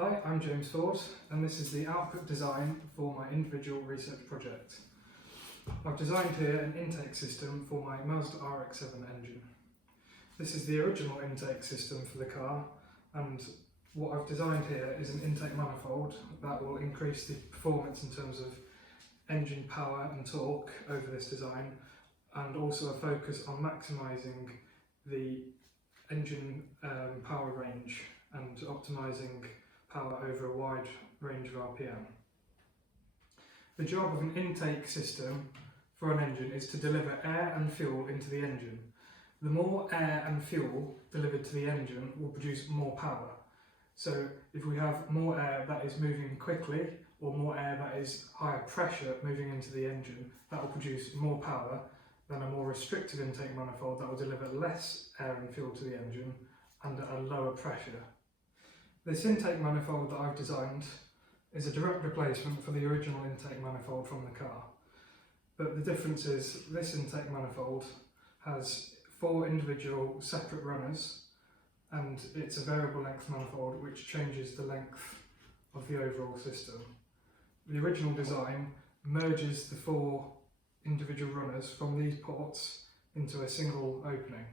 Hi, I'm James Ford, and this is the output design for my individual research project. I've designed here an intake system for my Mazda RX-7 engine. This is the original intake system for the car, and what I've designed here is an intake manifold that will increase the performance in terms of engine power and torque over this design, and also a focus on maximising the engine power range and optimising power over a wide range of RPM. The job of an intake system for an engine is to deliver air and fuel into the engine. The more air and fuel delivered to the engine will produce more power. So if we have more air that is moving quickly, or more air that is higher pressure moving into the engine, that will produce more power than a more restricted intake manifold that will deliver less air and fuel to the engine and at a lower pressure. This intake manifold that I've designed is a direct replacement for the original intake manifold from the car. But the difference is this intake manifold has 4 individual separate runners, and it's a variable length manifold which changes the length of the overall system. The original design merges the 4 individual runners from these ports into a single opening,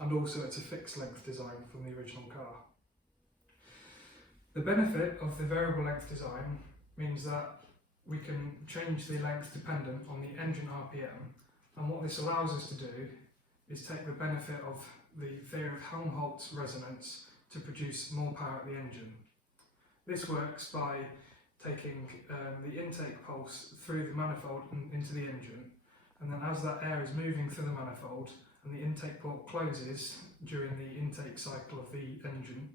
and also it's a fixed length design from the original car. The benefit of the variable length design means that we can change the length dependent on the engine RPM, and what this allows us to do is take the benefit of the theory of Helmholtz resonance to produce more power at the engine. This works by taking the intake pulse through the manifold and into the engine, and then as that air is moving through the manifold and the intake port closes during the intake cycle of the engine,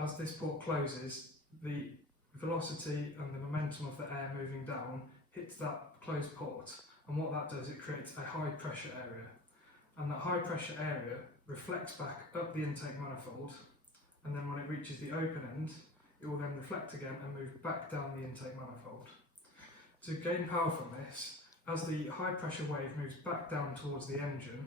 as this port closes, the velocity and the momentum of the air moving down hits that closed port, and what that does, it creates a high pressure area, and that high pressure area reflects back up the intake manifold, and then when it reaches the open end, it will then reflect again and move back down the intake manifold. To gain power from this, as the high pressure wave moves back down towards the engine,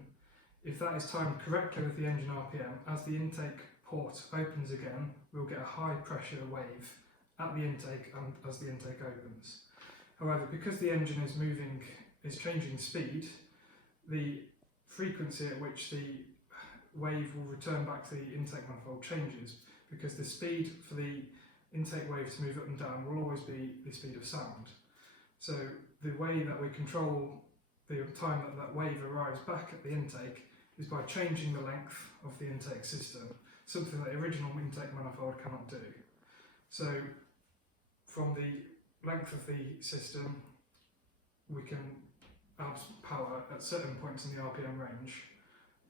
if that is timed correctly with the engine RPM, as the intake port opens again, we'll get a high pressure wave at the intake and as the intake opens. However, because the engine is changing speed, the frequency at which the wave will return back to the intake manifold changes, because the speed for the intake wave to move up and down will always be the speed of sound. So the way that we control the time that that wave arrives back at the intake is by changing the length of the intake system, something that the original intake manifold cannot do. So from the length of the system, we can add power at certain points in the RPM range,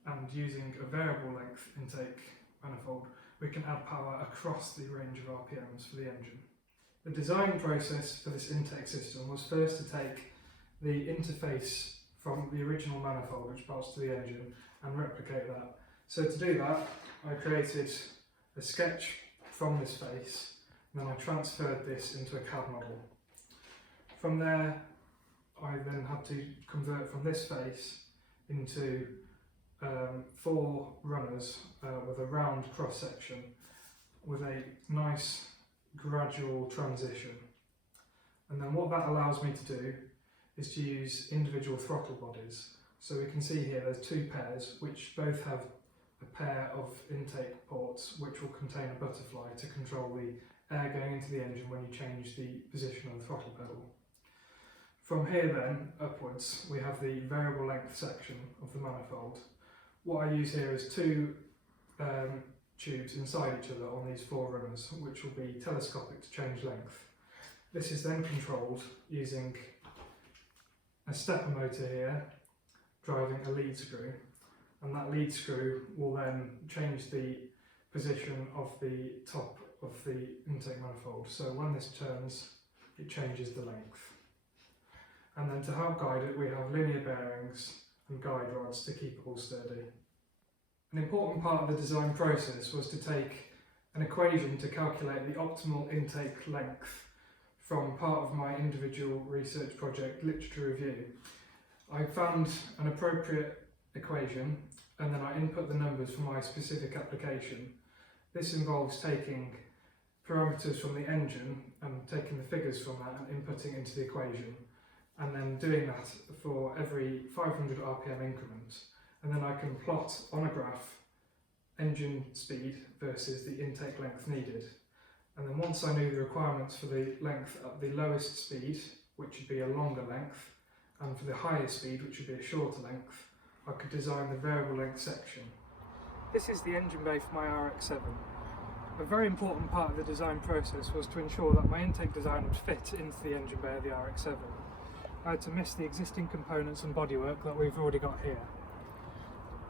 and using a variable length intake manifold, we can add power across the range of RPMs for the engine. The design process for this intake system was first to take the interface from the original manifold which passes to the engine and replicate that. So to do that, I created a sketch from this face, and then I transferred this into a CAD model. From there, I then had to convert from this face into 4 runners with a round cross section with a nice gradual transition. And then what that allows me to do is to use individual throttle bodies. So we can see here there's 2 pairs which both have a pair of intake ports which will contain a butterfly to control the air going into the engine when you change the position of the throttle pedal. From here then upwards we have the variable length section of the manifold. What I use here is 2 tubes inside each other on these 4 runners, which will be telescopic to change length. This is then controlled using a stepper motor here driving a lead screw, and that lead screw will then change the position of the top of the intake manifold. So when this turns, it changes the length. And then to help guide it, we have linear bearings and guide rods to keep it all sturdy. An important part of the design process was to take an equation to calculate the optimal intake length from part of my individual research project literature review. I found an appropriate equation, and then I input the numbers for my specific application. This involves taking parameters from the engine and taking the figures from that and inputting into the equation, and then doing that for every 500 RPM increments. And then I can plot on a graph engine speed versus the intake length needed. And then once I knew the requirements for the length at the lowest speed, which would be a longer length, and for the higher speed, which would be a shorter length, I could design the variable length section. This is the engine bay for my RX-7. A very important part of the design process was to ensure that my intake design would fit into the engine bay of the RX-7. I had to miss the existing components and bodywork that we've already got here.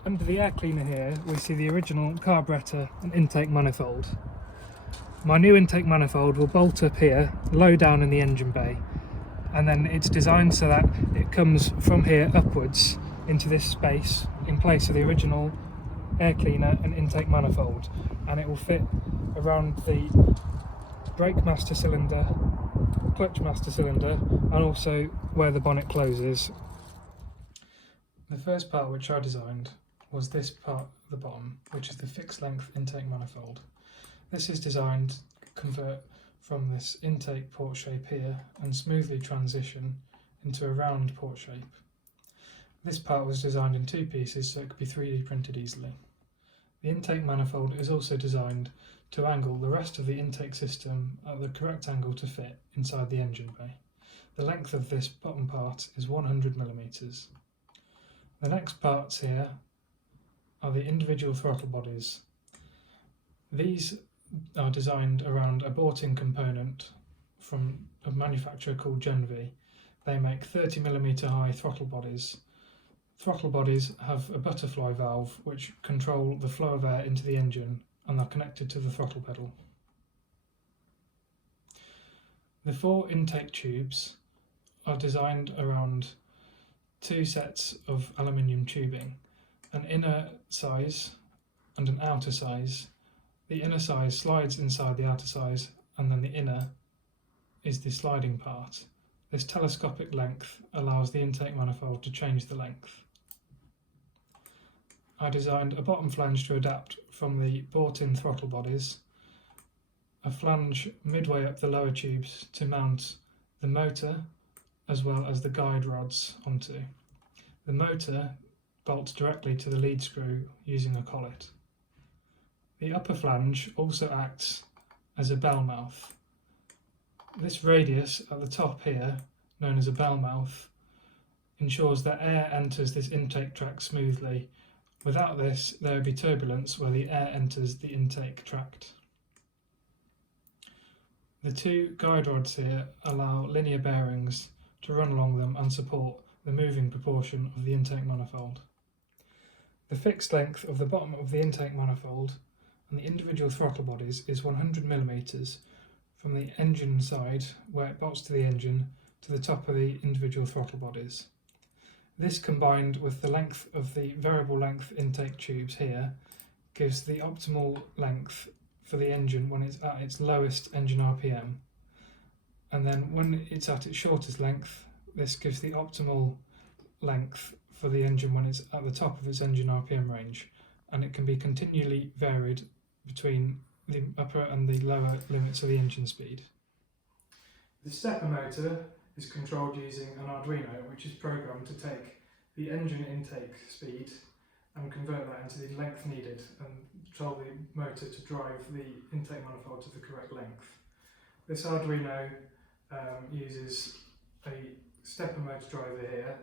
Under the air cleaner here, we see the original carburettor and intake manifold. My new intake manifold will bolt up here, low down in the engine bay, and then it's designed so that it comes from here upwards into this space in place of the original air cleaner and intake manifold, and it will fit around the brake master cylinder, clutch master cylinder, and also where the bonnet closes. The first part which I designed was this part at the bottom, which is the fixed length intake manifold. This is designed to convert from this intake port shape here and smoothly transition into a round port shape. This part was designed in two pieces so it could be 3D printed easily. The intake manifold is also designed to angle the rest of the intake system at the correct angle to fit inside the engine bay. The length of this bottom part is 100mm. The next parts here are the individual throttle bodies. These are designed around a bought-in component from a manufacturer called Genvi. They make 30mm high throttle bodies. Throttle bodies have a butterfly valve which control the flow of air into the engine and are connected to the throttle pedal. The four intake tubes are designed around two sets of aluminium tubing, an inner size and an outer size. The inner size slides inside the outer size, and then the inner is the sliding part. This telescopic length allows the intake manifold to change the length. I designed a bottom flange to adapt from the bought-in throttle bodies, a flange midway up the lower tubes to mount the motor as well as the guide rods onto. The motor bolts directly to the lead screw using a collet. The upper flange also acts as a bell mouth. This radius at the top here, known as a bell mouth, ensures that air enters this intake tract smoothly. Without this, there would be turbulence where the air enters the intake tract. The two guide rods here allow linear bearings to run along them and support the moving proportion of the intake manifold. The fixed length of the bottom of the intake manifold and the individual throttle bodies is 100mm from the engine side, where it bolts to the engine, to the top of the individual throttle bodies. This, combined with the length of the variable length intake tubes here, gives the optimal length for the engine when it's at its lowest engine RPM. And then when it's at its shortest length, this gives the optimal length for the engine when it's at the top of its engine RPM range, and it can be continually varied between the upper and the lower limits of the engine speed. The stepper motor is controlled using an Arduino, which is programmed to take the engine intake speed and convert that into the length needed and tell the motor to drive the intake manifold to the correct length. This Arduino uses a stepper motor driver here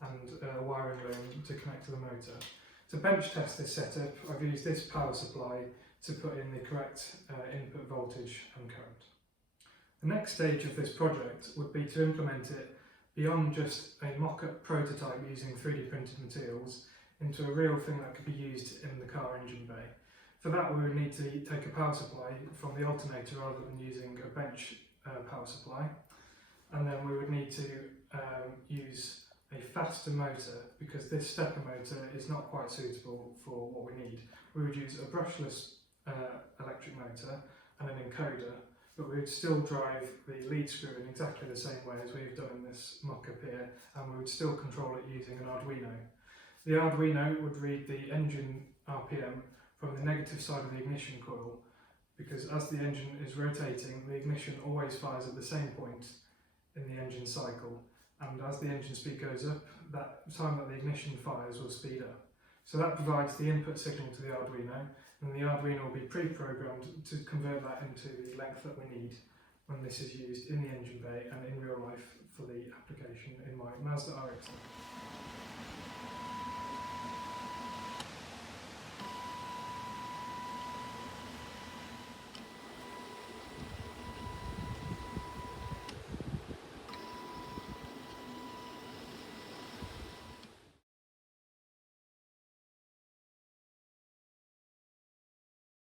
and a wiring loom to connect to the motor. To bench test this setup, I've used this power supply to put in the correct input voltage and current. The next stage of this project would be to implement it beyond just a mock-up prototype using 3D printed materials into a real thing that could be used in the car engine bay. For that, we would need to take a power supply from the alternator rather than using a bench power supply, and then we would need to use a faster motor because this stepper motor is not quite suitable for what we need. We would use a brushless electric motor and an encoder, but we would still drive the lead screw in exactly the same way as we've done in this mock-up here, and we would still control it using an Arduino. The Arduino would read the engine RPM from the negative side of the ignition coil because as the engine is rotating, the ignition always fires at the same point in the engine cycle, and as the engine speed goes up, that time that the ignition fires will speed up. So that provides the input signal to the Arduino, and the Arduino will be pre-programmed to convert that into the length that we need when this is used in the engine bay and in real life for the application in my Mazda RX.